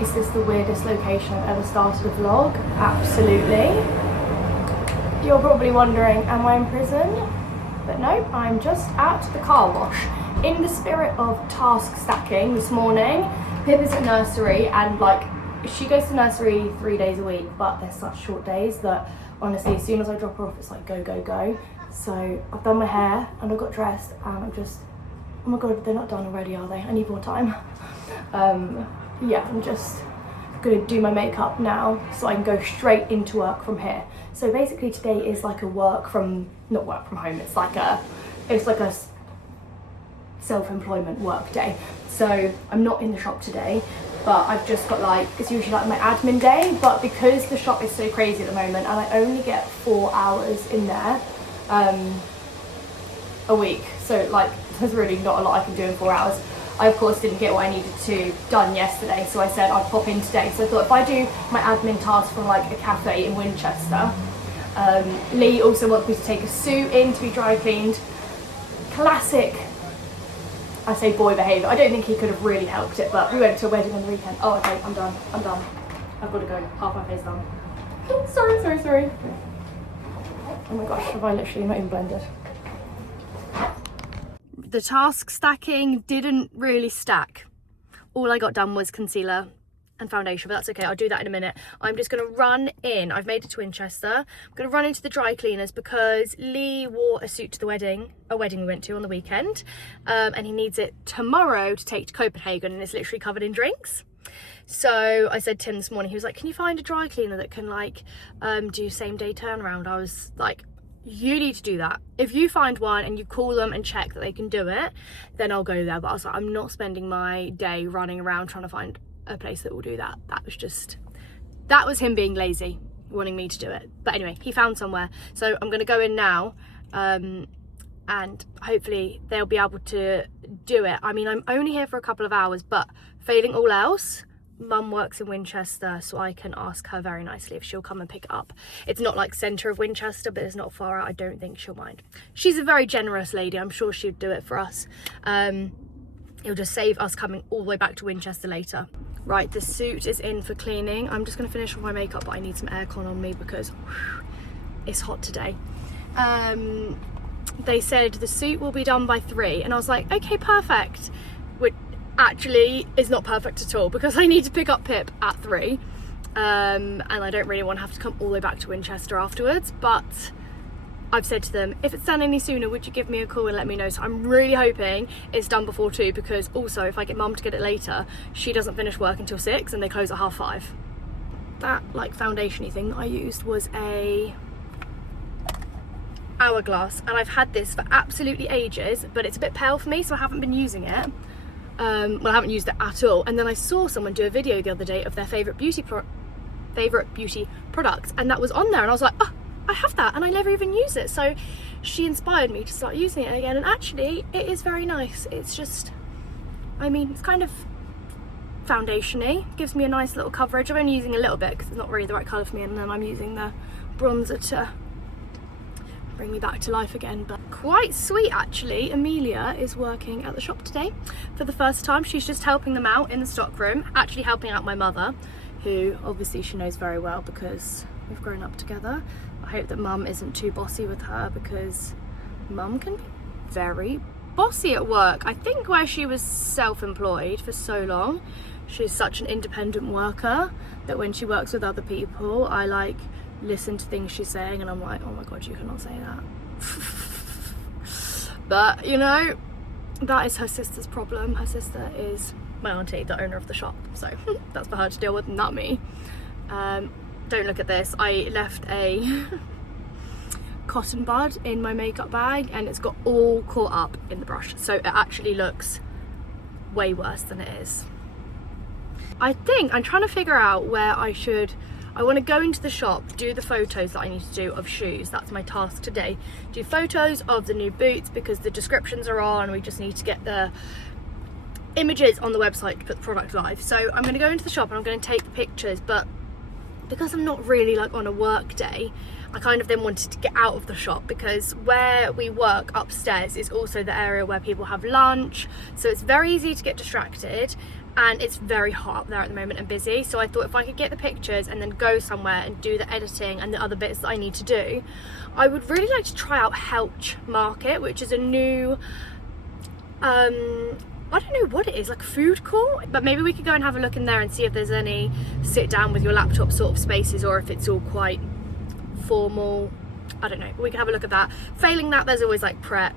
Is this the weirdest location I've ever started a vlog? Absolutely. You're probably wondering, am I in prison? But no, I'm just at the car wash. In the spirit of task stacking this morning, Pip is at nursery and like, she goes to nursery 3 days a week, but they're such short days that honestly, as soon as I drop her off, it's like go, go, go. So I've done my hair and I got dressed and I'm just, oh my God, they're not done already, are they? I need more time. Yeah, I'm just gonna do my makeup now so I can go straight into work from here. So basically today is like a not work from home, it's like a self-employment work day. So I'm not in the shop today, but I've just got like, it's usually like my admin day, but because the shop is so crazy at the moment and I only get 4 hours in there a week, so like there's really not a lot I can do in 4 hours. I of course didn't get what I needed to done yesterday, so I said I'd pop in today. So I thought if I do my admin task from like a cafe in Winchester, Lee also wants me to take a suit in to be dry cleaned. Classic, I say boy behaviour. I don't think he could have really helped it, but we went to a wedding on the weekend. Oh, okay, I'm done. I've got to go. Half my face done. Sorry. Oh my gosh, have I literally not even blended? The task stacking didn't really stack. All I got done was concealer and foundation, but that's okay, I'll do that in a minute. I'm just gonna run in, I've made it to Winchester. I'm gonna run into the dry cleaners because Lee wore a suit to the wedding, a wedding we went to on the weekend, and he needs it tomorrow to take to Copenhagen, and it's literally covered in drinks. So I said to him this morning, he was like, can you find a dry cleaner that can like do same day turnaround? I was like, you need to do that. If you find one and you call them and check that they can do it, then I'll go there. But I was like, I'm not spending my day running around trying to find a place that will do that. That was him being lazy, wanting me to do it. But anyway, he found somewhere. So I'm gonna go in now and hopefully they'll be able to do it. I mean, I'm only here for a couple of hours, but failing all else, Mum works in Winchester, so I can ask her very nicely if she'll come and pick it up. It's not like centre of Winchester, but it's not far out. I don't think she'll mind. She's a very generous lady. I'm sure she'd do it for us. It'll just save us coming all the way back to Winchester later. Right, the suit is in for cleaning. I'm just going to finish with my makeup, but I need some aircon on me because it's hot today. They said the suit will be done by 3, and I was like, okay, perfect. Which actually is not perfect at all because I need to pick up Pip at 3, and I don't really want to have to come all the way back to Winchester afterwards, but I've said to them, if it's done any sooner, would you give me a call and let me know? So I'm really hoping it's done before 2, because also if I get Mum to get it later, she doesn't finish work until 6 and they close at 5:30. That like foundation-y thing that I used was a Hourglass, and I've had this for absolutely ages, but it's a bit pale for me, so I haven't been using it. Well, I haven't used it at all. And then I saw someone do a video the other day of their favourite beauty products, and that was on there, and I was like, oh, I have that and I never even use it. So she inspired me to start using it again, and actually it is very nice. It's just, I mean, it's kind of foundation-y, gives me a nice little coverage. I'm only using a little bit because it's not really the right colour for me, and then I'm using the bronzer to bring me back to life again. But quite sweet actually, Amelia is working at the shop today for the first time. She's just helping them out in the stock room, actually helping out my mother, who obviously she knows very well because we've grown up together. I hope that Mum isn't too bossy with her, because Mum can be very bossy at work. I think where she was self-employed for so long, she's such an independent worker that when she works with other people, I like listen to things she's saying and I'm like, oh my God, you cannot say that. But you know, that is her sister's problem. Her sister is my auntie, the owner of the shop, so that's for her to deal with, not me. Don't look at this. I left a cotton bud in my makeup bag and it's got all caught up in the brush, so it actually looks way worse than it is. I think I'm trying to figure out where I want to go into the shop, do the photos that I need to do of shoes. That's my task today. Do photos of the new boots because the descriptions are on. We just need to get the images on the website to put the product live. So I'm going to go into the shop and I'm going to take the pictures, but because I'm not really like on a work day, I kind of then wanted to get out of the shop, because where we work upstairs is also the area where people have lunch, so it's very easy to get distracted. and it's very hot up there at the moment and busy, so I thought if I could get the pictures and then go somewhere and do the editing and the other bits that I need to do, I would really like to try out Helch Market, which is a new I don't know what it is, like food court, but maybe we could go and have a look in there and see if there's any sit down with your laptop sort of spaces, or if it's all quite formal. I don't know, we can have a look at that. Failing that, there's always like prep.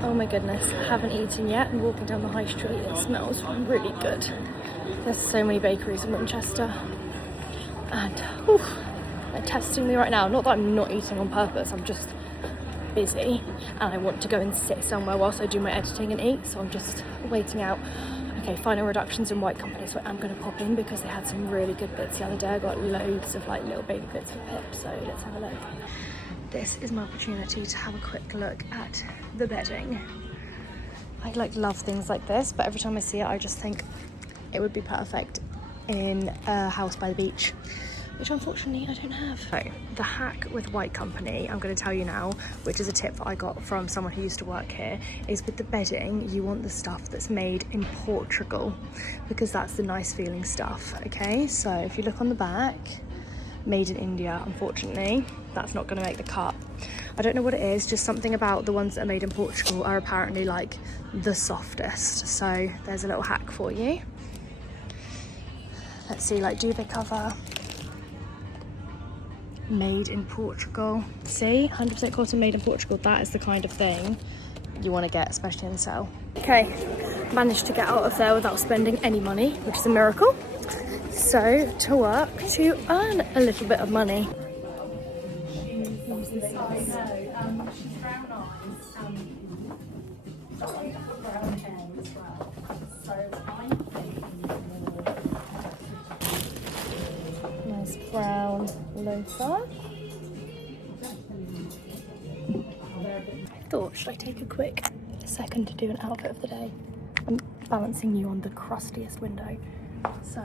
Oh my goodness, I haven't eaten yet. I'm walking down the high street, it smells really good. There's so many bakeries in Winchester, and they're testing me right now. Not that I'm not eating on purpose, I'm just busy and I want to go and sit somewhere whilst I do my editing and eat, so I'm just waiting out. Okay, final reductions in White Company, so I'm going to pop in because they had some really good bits the other day. I got loads of like little baby bits for Pip, so let's have a look. This is my opportunity to have a quick look at the bedding. I like love things like this, but every time I see it I just think it would be perfect in a house by the beach, which unfortunately I don't have. So the hack with White Company, I'm going to tell you now, which is a tip that I got from someone who used to work here, is with the bedding you want the stuff that's made in Portugal, because that's the nice feeling stuff. Okay, so if you look on the back, made in India, unfortunately that's not going to make the cut. I don't know what it is, just something about the ones that are made in Portugal are apparently like the softest. So there's a little hack for you. Let's see, like duvet cover, made in Portugal. See, 100% cotton, made in Portugal. That is the kind of thing you want to get, especially in sale. Okay, managed to get out of there without spending any money, which is a miracle. So to work to earn a little bit of money. Nice brown loafer. I thought, should I take a quick second to do an outfit of the day? I'm balancing you on the crustiest window. So,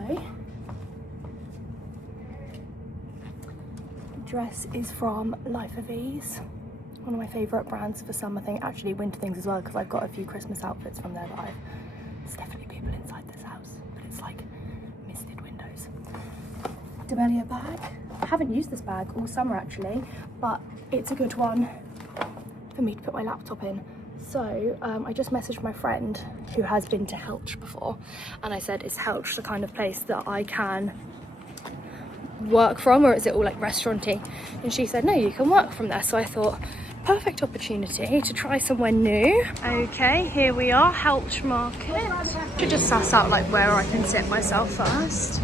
dress is from Life of Ease, one of my favourite brands for summer thing, actually winter things as well, because I've got a few Christmas outfits from there that there's definitely people inside this house, but it's like misted windows. Debelia bag. I haven't used this bag all summer actually, but it's a good one for me to put my laptop in. So I just messaged my friend who has been to Helch before, and I said, is Helch the kind of place that I can work from, or is it all like restauranty? And she said no, you can work from there. So I thought, perfect opportunity to try somewhere new. Okay, here we are, Helch Market. Should just suss out like where I can sit myself first.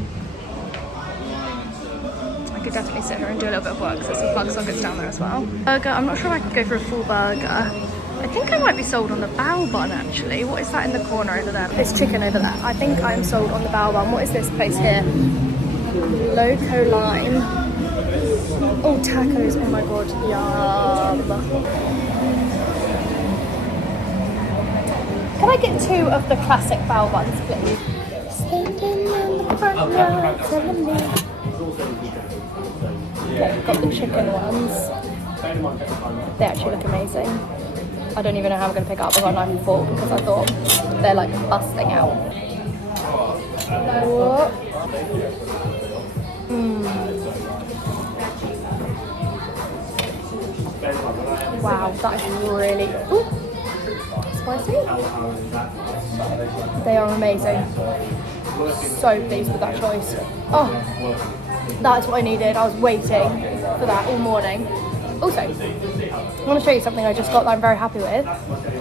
I could definitely sit here and do a little bit of work, so there's some plug sockets down there as well. Burger, I'm not sure if I could go for a full burger. I think I might be sold on the bao bun actually. What is that in the corner over there? It's chicken over there. I think I'm sold on the bao bun. What is this place here? Loco Lime. Oh, tacos. Oh my god, yum. Can I get 2 of the classic bao buns, please? Standing in the front row, telling me. Yeah, we've got the chicken ones. They actually look amazing. I don't even know how I'm going to pick up. I got a knife and fork because I thought they're like busting out. Whoa. Wow, that is really spicy. They are amazing. So pleased with that choice. Oh, that's what I needed. I was waiting for that all morning. Also, I want to show you something I just got that I'm very happy with.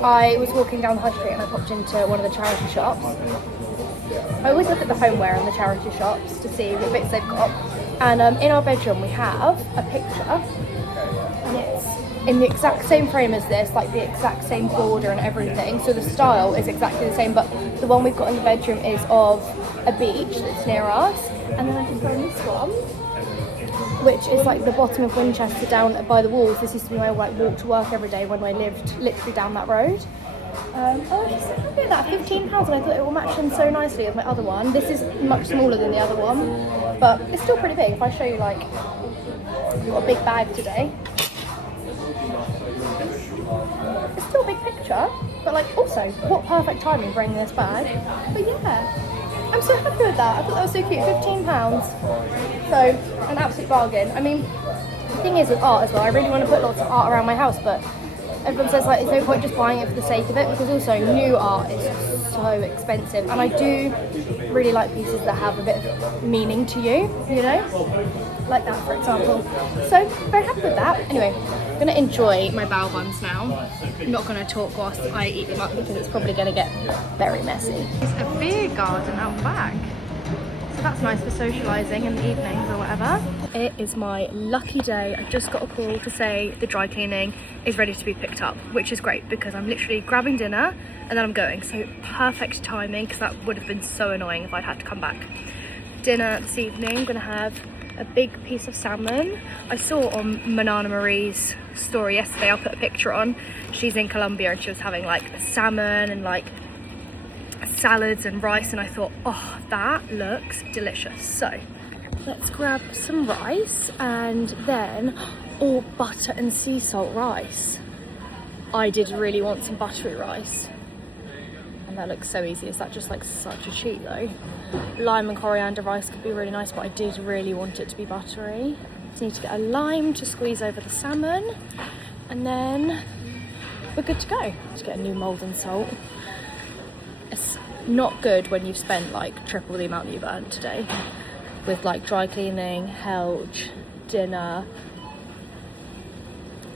I was walking down the high street and I popped into one of the charity shops. I always look at the homeware in the charity shops to see what bits they've got. And in our bedroom we have a picture, and it's in the exact same frame as this, like the exact same border and everything. So the style is exactly the same, but the one we've got in the bedroom is of a beach that's near us. And then I can find this one, which is like the bottom of Winchester down by the walls. This used to be my like walk to work every day when I lived literally down that road. I was just happy with that, £15, and I thought it will match in so nicely with my other one. This is much smaller than the other one, but it's still pretty big. If I show you, like, I've got a big bag today. It's still a big picture, but like also, what perfect timing bringing this bag. But yeah, I'm so happy with that. I thought that was so cute. £15. So, an absolute bargain. I mean, the thing is with art as well, I really want to put lots of art around my house, but everyone says like, there's no point just buying it for the sake of it, because also new art is so expensive. And I do really like pieces that have a bit of meaning to you, you know? Like that, for example. So, very happy with that. Anyway, I'm going to enjoy my bao buns now. I'm not going to talk whilst I eat them up because it's probably going to get very messy. It's a beer garden out back. So that's nice for socialising in the evenings or whatever. It is my lucky day. I just got a call to say the dry cleaning is ready to be picked up, which is great because I'm literally grabbing dinner and then I'm going. So perfect timing, because that would have been so annoying if I'd had to come back. Dinner this evening, I'm going to have a big piece of salmon. I saw on Manana Marie's story yesterday, I'll put a picture on. She's in Colombia and she was having like salmon and like salads and rice, and I thought, oh, that looks delicious. So let's grab some rice and then, oh, butter and sea salt rice. I did really want some buttery rice. And that looks so easy. Is that just like such a cheat though? Lime and coriander rice could be really nice, but I did really want it to be buttery. Just need to get a lime to squeeze over the salmon, and then we're good to go. Let's get a new mould and salt. It's not good when you've spent like triple the amount that you've earned today with like dry cleaning, Helch, dinner.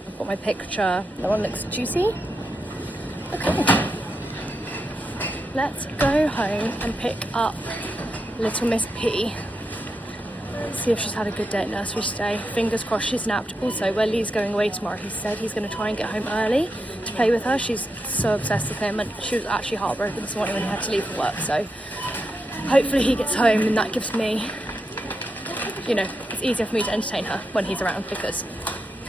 I've got my picture. That one looks juicy. Okay. Let's go home and pick up little Miss P. See if she's had a good day at nursery today. Fingers crossed she's napped. Also, where Lee's going away tomorrow, he said he's going to try and get home early to play with her. She's so obsessed with him, and she was actually heartbroken this morning when he had to leave for work. So hopefully he gets home, and that gives me, you know, it's easier for me to entertain her when he's around, because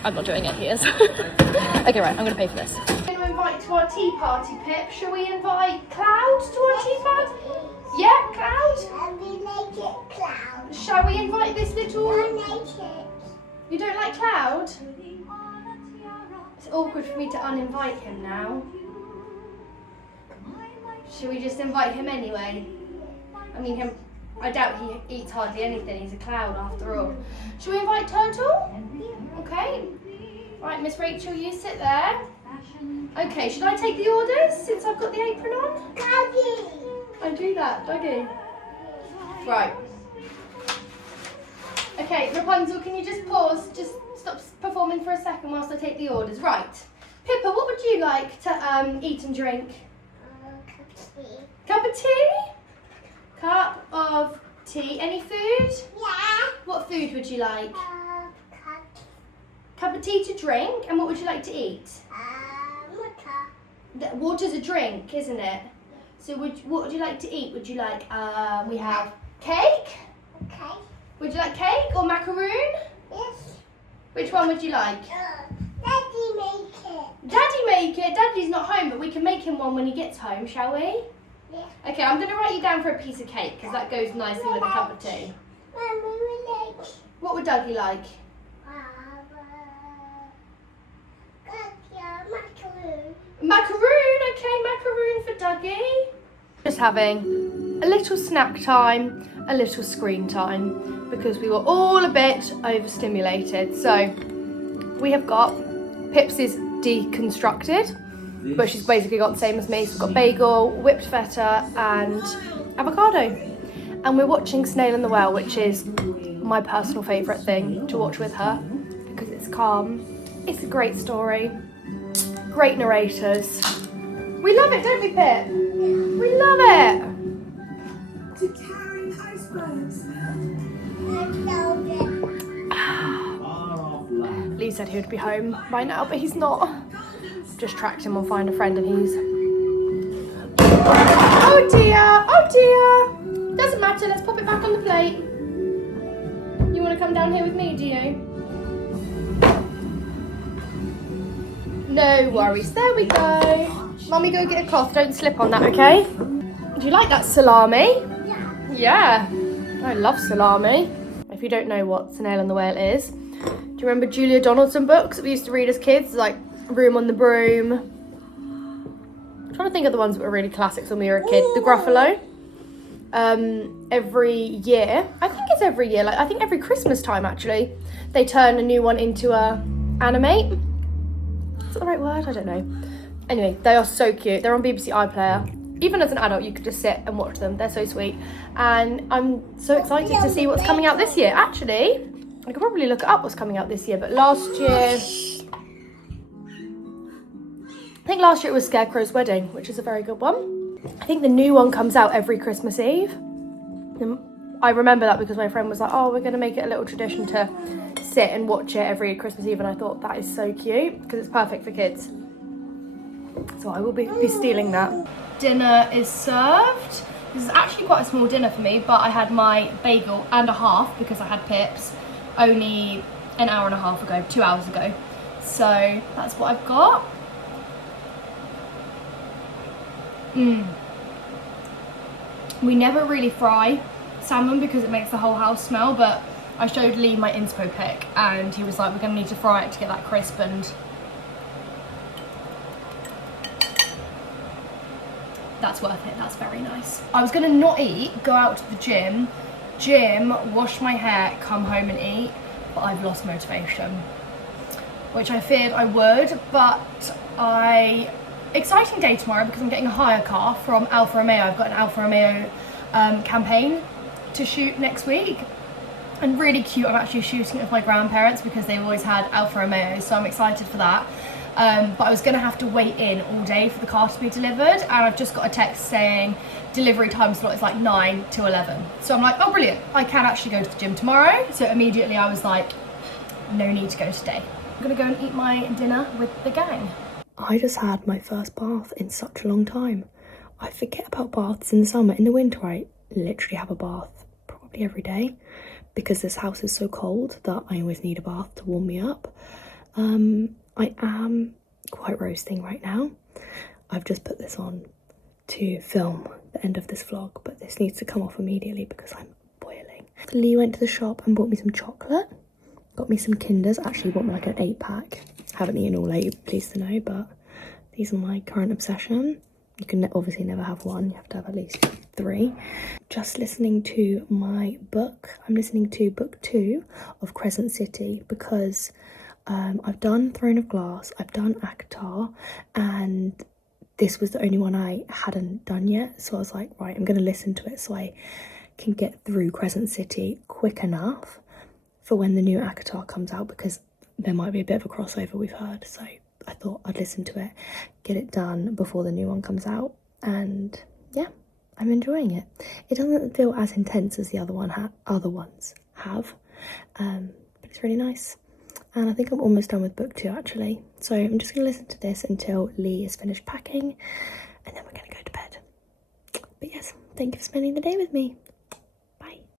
I'm not doing it, he is. Okay, right, I'm going to pay for this. Invite to our tea party, Pip. Shall we invite Cloud to our tea party? Yeah, Cloud? We make it Cloud. Shall we invite this little... I make it. You don't like Cloud? It's awkward for me to uninvite him now. Should we just invite him anyway? I mean, I doubt he eats hardly anything. He's a cloud after all. Should we invite Turtle? Okay. Right, Miss Rachel, you sit there. Okay, should I take the orders since I've got the apron on? Doggy. I do that, doggy. Right. Okay, Rapunzel, can you just pause? Just stop performing for a second whilst I take the orders. Right. Pippa, what would you like to eat and drink? Cup of tea. Cup of tea? Cup of tea. Any food? Yeah. What food would you like? Cup. Cup of tea to drink, and what would you like to eat? Water. Water's a drink, isn't it? So what would you like to eat? Would you like, we have cake? Okay. Would you like cake or macaroon? Yes. Which one would you like? Daddy make it. Daddy make it. Daddy's not home, but we can make him one when he gets home, shall we? Yeah. Okay, I'm going to write you down for a piece of cake because that goes nicely with a cup of tea. Mommy, we like. What would Dougie like? Macaroon. Macaroon, okay, macaroon for Dougie. Just having a little snack time, a little screen time, because we were all a bit overstimulated. So we have got, Pips is deconstructed, but she's basically got the same as me. So we've got bagel, whipped feta and avocado. And we're watching Snail and the Whale, which is my personal favourite thing to watch with her, because it's calm, it's a great story, great narrators. We love it, don't we, Pip? We love it. To carry icebergs. Lee said he would be home by now, but he's not. Just tracked him on Find a Friend and he's... Oh dear, oh dear. Doesn't matter, let's pop it back on the plate. You want to come down here with me, do you? No worries, there we go. Mummy, go get a cloth, don't slip on that, okay? Do you like that salami? Yeah. I love salami. If you don't know what Snail and the Whale is, do you remember Julia Donaldson books that we used to read as kids? Like Room on the Broom. I'm trying to think of the ones that were really classics when we were a kid. The Gruffalo. every year. I think it's every year, like I think every Christmas time actually, they turn a new one into a animate. Is that the right word? I don't know. Anyway, they are so cute. They're on BBC iPlayer. Even as an adult, you could just sit and watch them. They're so sweet. And I'm so excited to see what's coming out this year. Actually, I could probably look up what's coming out this year, but last year, I think last year it was Scarecrow's Wedding, which is a very good one. I think the new one comes out every Christmas Eve. I remember that because my friend was like, oh, we're going to make it a little tradition to sit and watch it every Christmas Eve. And I thought that is so cute because it's perfect for kids. So I will be stealing that. Dinner is served. This is actually quite a small dinner for me, but I had my bagel and a half because I had pips only an hour and a half ago, 2 hours ago. So that's what I've got. We never really fry salmon because it makes the whole house smell, but I showed Lee my inspo pic and he was like, we're going to need to fry it to get that crisp, and that's worth it. That's very nice. I was going to not eat, go out to the gym, wash my hair, come home and eat, but I've lost motivation, which I feared I would, but exciting day tomorrow because I'm getting a hire car from Alfa Romeo. I've got an Alfa Romeo campaign to shoot next week, and really cute. I'm actually shooting it with my grandparents because they've always had Alfa Romeos, so I'm excited for that. But I was going to have to wait in all day for the car to be delivered, and I've just got a text saying delivery time slot is like 9 to 11. So I'm like, oh brilliant, I can actually go to the gym tomorrow. So immediately I was like, no need to go today. I'm going to go and eat my dinner with the gang. I just had my first bath in such a long time. I forget about baths in the summer. In the winter, I literally have a bath probably every day because this house is so cold that I always need a bath to warm me up. I am quite roasting right now. I've just put this on to film the end of this vlog, but this needs to come off immediately because I'm boiling. Lee went to the shop and bought me some chocolate. Got me some Kinders. Actually bought me like an 8-pack. Haven't eaten all 8, pleased to know, but these are my current obsession. You can obviously never have one, you have to have at least 3. Just listening to my book. I'm listening to book 2 of Crescent City because I've done Throne of Glass, I've done ACOTAR, and this was the only one I hadn't done yet. So I was like, right, I'm going to listen to it so I can get through Crescent City quick enough for when the new ACOTAR comes out, because there might be a bit of a crossover, we've heard. So I thought I'd listen to it, get it done before the new one comes out, and yeah, I'm enjoying it. It doesn't feel as intense as the other ones have, but it's really nice. And I think I'm almost done with book 2 actually. So I'm just going to listen to this until Lee is finished packing, and then we're going to go to bed. But yes, thank you for spending the day with me.